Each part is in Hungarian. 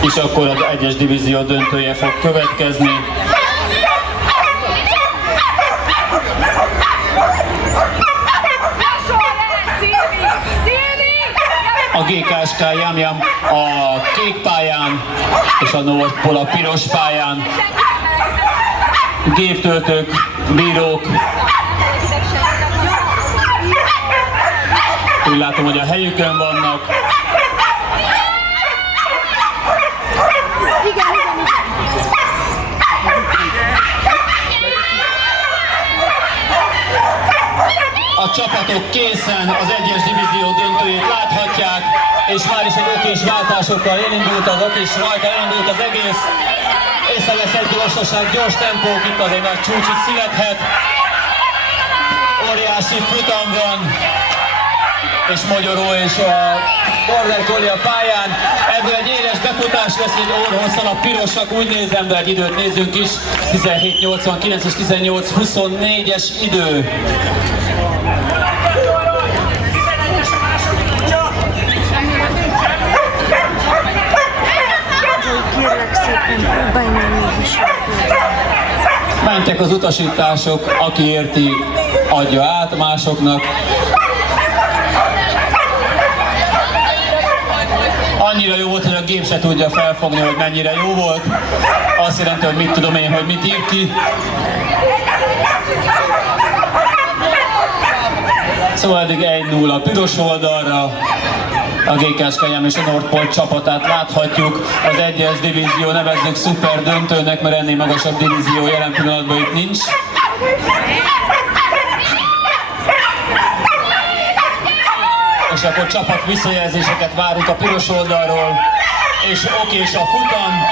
és akkor az egyes divízió döntője fog következni. A GKSK Jamjam a kék pályán, és a Nordpol a piros pályán. Géptöltők, bírók. Úgy látom, hogy a helyükön vannak. A csapatok készen az egyes divízió döntőjét láthatják, és már is egy okés váltásokkal elindult az okés rajta, elindult az egész. Észrevesz egy gyorsaság, gyors tempók, itt azért nagy csúcs is születhet. Óriási futam van, és Mogyoró és a Border Collie a pályán. Ebből egy éles befutás lesz, egy orhosszal a pirosak, úgy nézem, de egy időt nézzünk is. 17.89 és 18.24-es idő. Kérlek szépen, próbálj már mégis. Mentek az utasítások, aki érti, adja át másoknak. Annyira jó volt, hogy a gép se tudja felfogni, hogy mennyire jó volt. Azt jelenti, hogy mit tudom én, hogy mit ír ki. Szóval eddig 1-0 a piros oldalra. A GKSK Jamjam és a Nordpol csapatát láthatjuk. Az egyes divízió nevezzük szuper döntőnek, mert ennél magasabb divízió jelen pillanatban itt nincs. És akkor csapat visszajelzéseket várunk a piros oldalról. És okés a futam,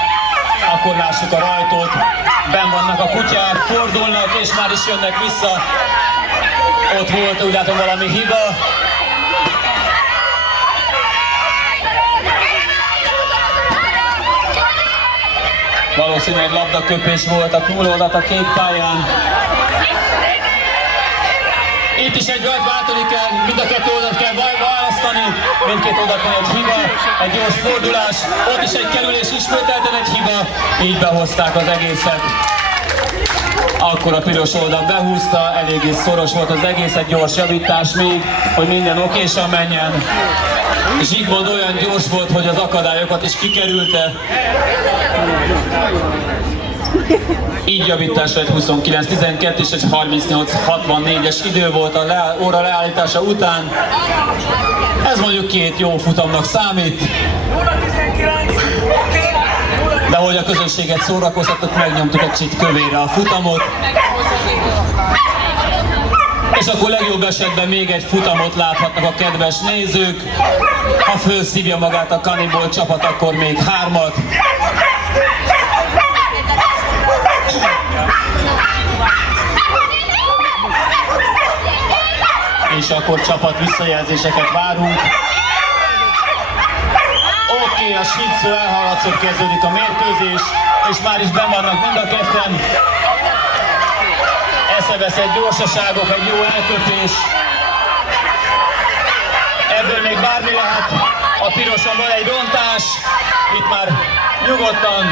akkor lássuk a rajtot. Benn vannak a kutyák, fordulnak és már is jönnek vissza. Ott volt, úgy látom, valami hiba. Valószínűleg labdaköpés volt a túloldat a kék pályán. Itt is egy rajt váltani kell, mind a kettő oldalt kell választani. Mindkét oldalon egy hiba, egy gyors fordulás, ott is egy kerülés, ismételten egy hiba. Így behozták az egészet. Akkor a piros oldal behúzta, eléggé szoros volt az egész, egy gyors javítás még, hogy minden okésan menjen. Zsigmond olyan gyors volt, hogy az akadályokat is kikerülte. Így javítás lett 29-12 és egy 38-64-es idő volt a óra leállítása után. Ez mondjuk két jó futamnak számít. De hogy a közönséget szórakoztatott, megnyomtuk egy kicsit kövére a futamot. És akkor legjobb esetben még egy futamot láthatnak a kedves nézők. Ha fölszívja magát a Cannibal csapat, akkor még 3-at. És akkor csapat visszajelzéseket várunk. Oké, a Shih Tzu elhaladszok, kezdődik a mérkőzés, és már is benn vannak mind a ketten. Eszevesz egy gyorsaságok, egy jó elköpés. Ebből még bármi lehet. A piroson van egy rontás. Itt már nyugodtan,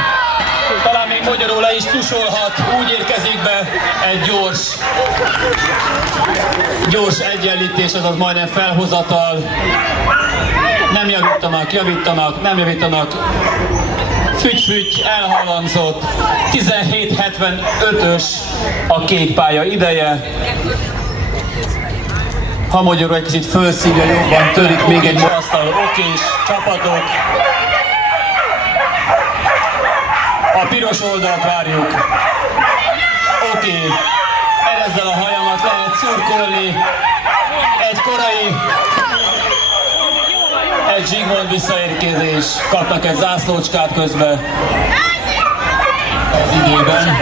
talán még Mogyoró le is tusolhat. Úgy érkezik be egy gyors egyenlítés, azaz majdnem felhozatal. Nem javítanak, javítanak, nem javítanak. Fügy-fügy, elhalanzott. 17.75-ös a kék pálya ideje. Ha Mogyoró egy kicsit fölszívja, jobban törik, még egy asztal, okés csapatok. A piros oldalt várjuk. Oké, ezzel a hajamat lehet szurkolni. Egy korai, egy Zsigmond visszaérkezés. Kapnak egy zászlócskát közben. Az időben.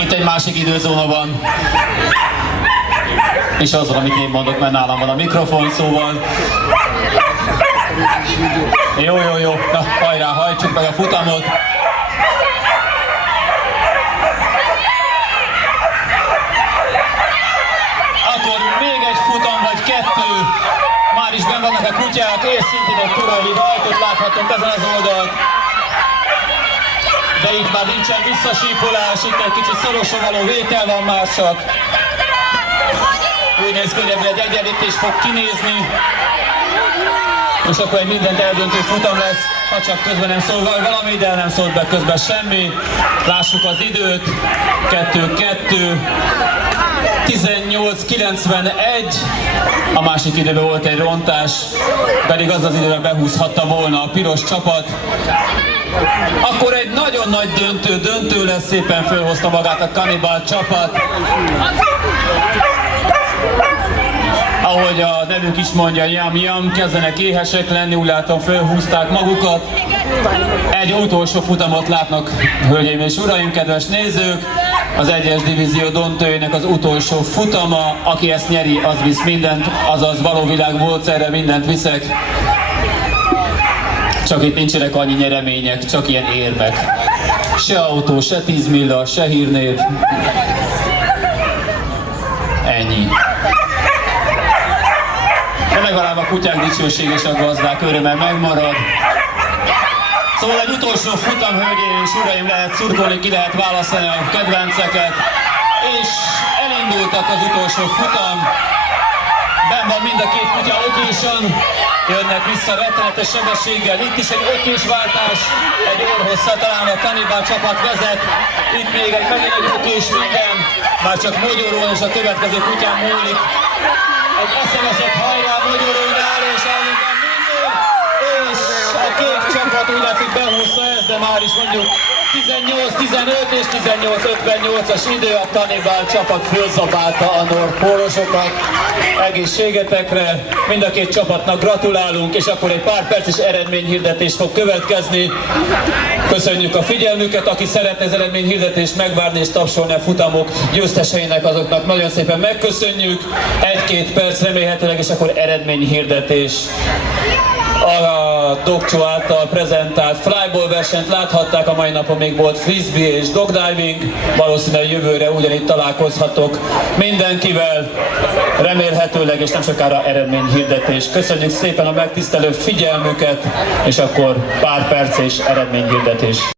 Itt egy másik időzóna van. És az van, amit én mondok, mert nálam van a mikrofon, szóval. Jó. Na, hajrá, hajtsuk meg a futamot. Akkor még egy futam vagy kettő. Már is benn vannak a kutyák, és szintén egy korai rajtot láthatunk ezen az oldalt. De itt már nincsen visszasípolás, itt egy kicsit szorosra való vétel van már csak. Úgy néz ki, hogy ebből egy egyenlítés fog kinézni. És akkor egy mindent eldöntő futam lesz, ha csak közben nem szól valami, de nem szólt be közben semmi. Lássuk az időt, 2-2, 18-91, a másik időben volt egy rontás, pedig az időben behúzhatta volna a piros csapat. Akkor egy nagyon nagy döntő lesz, szépen fölhozta magát a Cannibal csapat. Ahogy a nevük is mondja, jam-jam, kezdenek éhesek lenni, úgy látom fölhúzták magukat. Egy utolsó futamot látnak, hölgyeim és uraim, kedves nézők. Az 1-es divízió döntőjének az utolsó futama, aki ezt nyeri, az visz mindent, azaz való világ módszerre mindent viszek. Csak itt nincsenek annyi nyeremények, csak ilyen érmek. Se autó, se 10 milla, se hírnév. Ennyi. De legalább a kutyák dicsőség és a gazdák öröme megmarad. Szóval egy utolsó futam, hölgyeim és uraim, lehet szurkolni, ki lehet választani a kedvenceket. És elindultak az utolsó futam. Benn van mind a két kutya okésan. Jönnek vissza rettenetes sebességgel. Itt is egy okés váltás. Egy orhosszal talán a Cannibal csapat vezet. Itt még egy megint egy okés minden. Már csak mogyoron és a következő kutyán múlik. Egy eszemeszett hajrá mogyorónál és elmondom minden. És a két csapat úgy látszik behúzta ezt, de már is mondjuk 18-15 és 18-58-as idő, a Cannibal csapat fölzabálta a norpólosokat. Egészségetekre, mind a két csapatnak gratulálunk, és akkor egy pár perces eredményhirdetés fog következni. Köszönjük a figyelmüket, aki szeretne az eredményhirdetést megvárni és tapsolni a futamok győzteseinek, azoknak nagyon szépen megköszönjük. 1-2 perc remélhetőleg, és akkor eredményhirdetés. A Dogcsó által prezentált flyball versenyt láthatták, a mai napon még volt frisbee és dogdiving, valószínűleg jövőre ugyanitt találkozhatok mindenkivel, remélhetőleg, és nem sokára eredményhirdetés. Köszönjük szépen a megtisztelő figyelmüket, és akkor pár perc és eredményhirdetés.